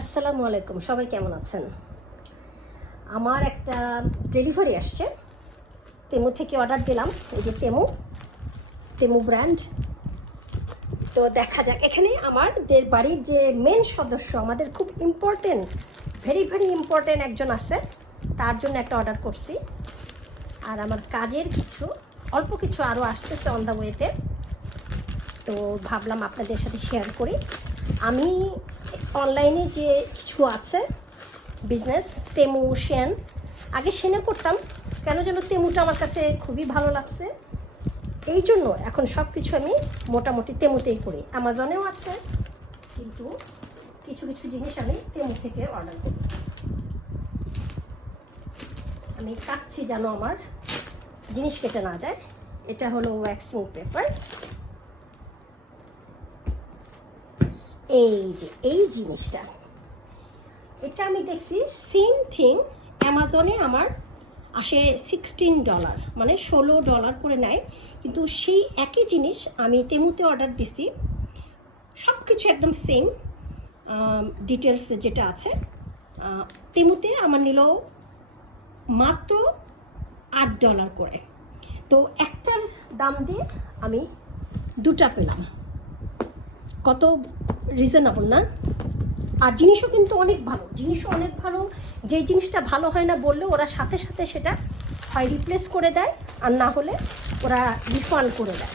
আসসালামু আলাইকুম, সবাই কেমন আছেন? আমার একটা ডেলিভারি আসছে। তেমু থেকে অর্ডার দিলাম। এই যে তেমু তেমু ব্র্যান্ড তো দেখা যাক, এখানে আমাদের বাড়ির যে মেন সদস্য, আমাদের খুব ইম্পর্টেন্ট ভেরি ভেরি ইম্পর্টেন্ট একজন আছে। তার জন্য একটা অর্ডার করছি। আর আমার কাজের কিছু, অল্প কিছু আরও আসতেছে অন দ্য ওয়েতে তো। ভাবলাম আপনাদের সাথে শেয়ার করি। আমি অনলাইনে যে কিছু আছে বিজনেস তেমু সেন আগে সেনে করতাম। কেন যেন তেমুটা আমার কাছে খুবই ভালো লাগছে। এই জন্য এখন সব কিছু আমি মোটামুটি তেমুতেই করি। অ্যামাজনেও আছে, কিন্তু কিছু কিছু জিনিস আমি তেমু থেকে অর্ডার করি। আমি কাটছি যেন আমার জিনিস কেটে না যায়। এটা হলো ওয়্যাক্সিং পেপার এই যে, এই জিনিসটা। এটা আমি দেখছি সেম থিং অ্যামাজনে আমার আসে সিক্সটিন ডলার মানে ষোলো ডলার করে নেয়। কিন্তু সেই একই জিনিস আমি তেমুতে অর্ডার দিছি। সব কিছু একদম সেম ডিটেলস যেটা আছে। তেমুতে আমার নিল মাত্র আট ডলার করে। তো একটার দাম দিয়ে আমি দুটা পেলাম। কত রিজনেবল না? আর জিনিসও কিন্তু অনেক ভালো, জিনিসও অনেক ভালো। যে জিনিসটা ভালো হয় না বললে ওরা সাথে সাথে সেটা হয় রিপ্লেস করে দেয়, আর না হলে ওরা রিফান্ড করে দেয়।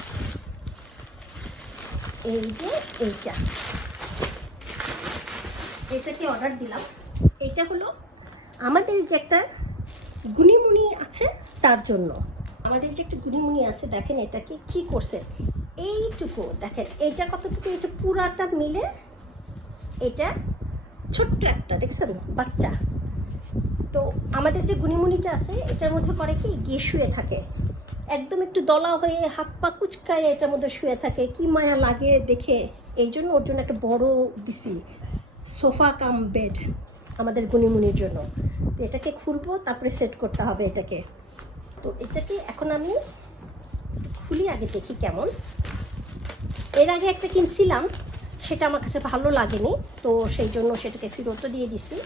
এই যে এইটা। এটাকে অর্ডার দিলাম। এটা হলো আমাদের যে একটা গুনিমুনি আছে তার জন্য। আমাদের যে একটা গুনিমুনি আছে, দেখেন এটাকে কি করছে? এইটুকু, দেখেন এইটা কতটুকু? এটা পুরাটা মিলে এটা ছোট্ট একটা, দেখছেন? বাচ্চা। তো আমাদের যে গুনিমুনিটা আছে, এটার মধ্যে করে কি? গিয়ে শুয়ে থাকে। একদম একটু দলা হয়ে হাত পা কুচকায় এটার মধ্যে শুয়ে থাকে। কি মায়া লাগে দেখে। এই জন্য ওর জন্য একটা বড় দিছি, সোফা কাম বেড আমাদের গুনিমুনির জন্য। তো এটাকে খুলবো, তারপরে সেট করতে হবে এটাকে। তো এটাকে এখন আমি খুলি, আগে দেখি কেমন। এর আগে একটা কিনছিলাম, সেটা আমার কাছে ভালো লাগেনি, তো সেই জন্য সেটাকে ফেরতও দিয়ে দিছি।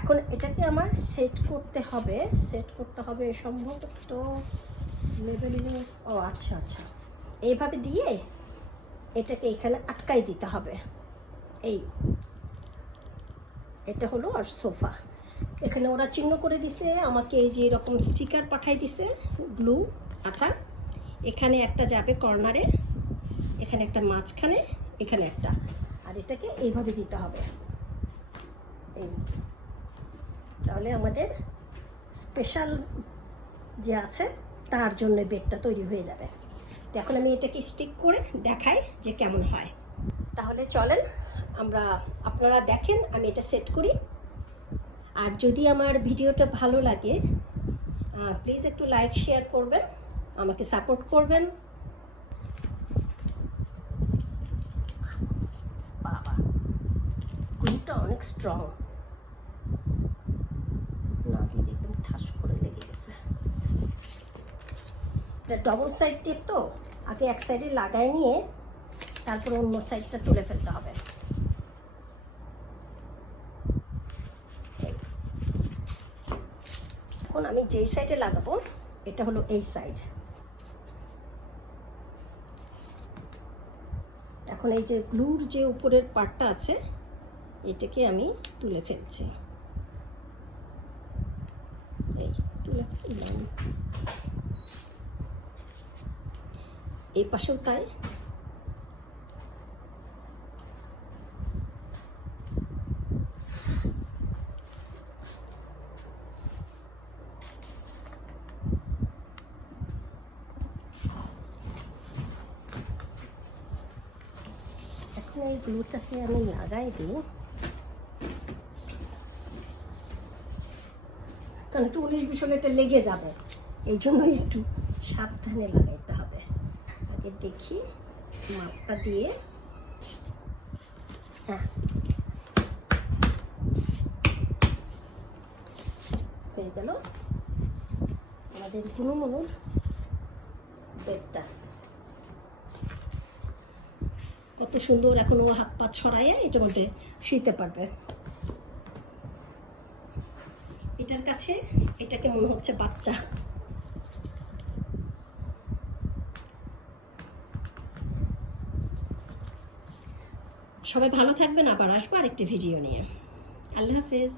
এখন এটাকে আমার সেট করতে হবে সেট করতে হবে সম্ভবত লেভেলিং ও আচ্ছা আচ্ছা। এইভাবে দিয়ে এটাকে এখানে আটকাই দিতে হবে। এই, এটা হলো আর সোফা। এখানে ওরা চিহ্ন করে দিছে, আমাকে এই যে এরকম স্টিকার পাঠাই দিছে ব্লু আঠা এখানে একটা যাবে কর্নারে এখানে একটা মাঝখানে, এখানে একটা। আর এটাকে এইভাবে দিতে হবে। এই। তাহলে আমাদের স্পেশাল যে আছে, তার জন্য বেডটা তৈরি হয়ে যাবে। তো এখন আমি এটাকে স্টিক করে দেখাই যে কেমন হয়। তাহলে চলেন, আমরা আপনারা দেখেন, আমি এটা সেট করি। আর যদি আমার ভিডিওটা ভালো লাগে প্লিজ একটু লাইক শেয়ার করবেন, আমাকে সাপোর্ট করবেন। বাবা গ্লুটা অনেক স্ট্রং না, দিদি একদম ঠাস করে লেগে গেছে। ডবল সাইড টেপ তো, আগে এক সাইডে লাগাই নিয়ে, তারপর অন্য সাইডটা তুলে ফেলতে হবে। এখন আমি যেই সাইডে লাগাবো, এটা হলো এই সাইড এখন এই যে গ্লুর যে উপরের পার্টটা আছে, এটাকে আমি তুলে ফেলছি। এই তুলে এই পাশেও তাই এখন এই গ্লুটাকে আমি লাগাই দিই কারণ একটু উনিশ বিশ হলে এটা লেগে যাবে। এই জন্য একটু সাবধানে লাগাইতে হবে। আগে দেখি, মাপটা দিয়ে। হ্যাঁ। হয়ে গেল। আমাদের হুনুমনুর বেডটা। কত সুন্দর এখন ও হাত পা ছড়াইয়া এটার মধ্যে শুইতে পারবে। এটার কাছে এটাকে মনে হচ্ছে বাচ্চা। সবাই ভালো থাকবেন, আবার আসব আরেকটি ভিডিও নিয়ে। আল্লাহ হাফেজ।